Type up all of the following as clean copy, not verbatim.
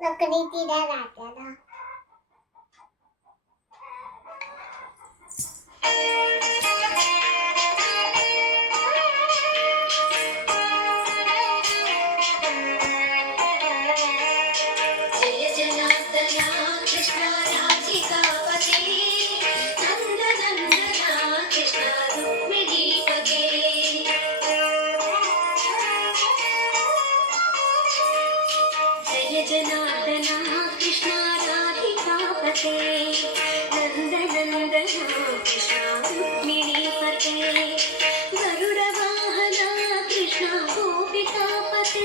लकड़ी तीरा लाता था। जनार्दना कृष्ण राधिकापते नन्दनन्दना कृष्ण रुक्मिणीपते गरुडवाहना कृष्ण गोपिकापते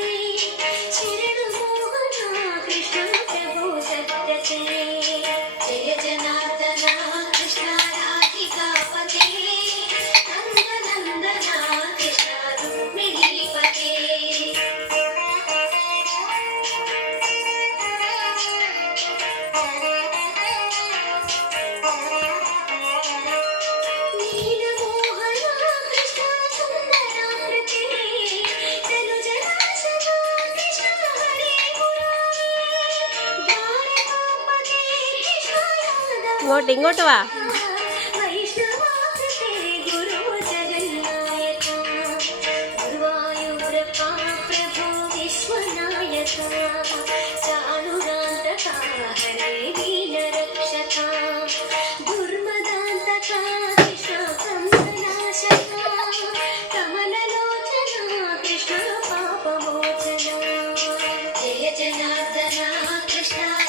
शरणमोहना कृष्ण प्रभो सत्यते जय जनार्दना कृष्ण राधिकापते नन्दनन्दना कृष्ण रुक्मिणीपते ఇంకోటి వా जय जनार्दना कृष्ण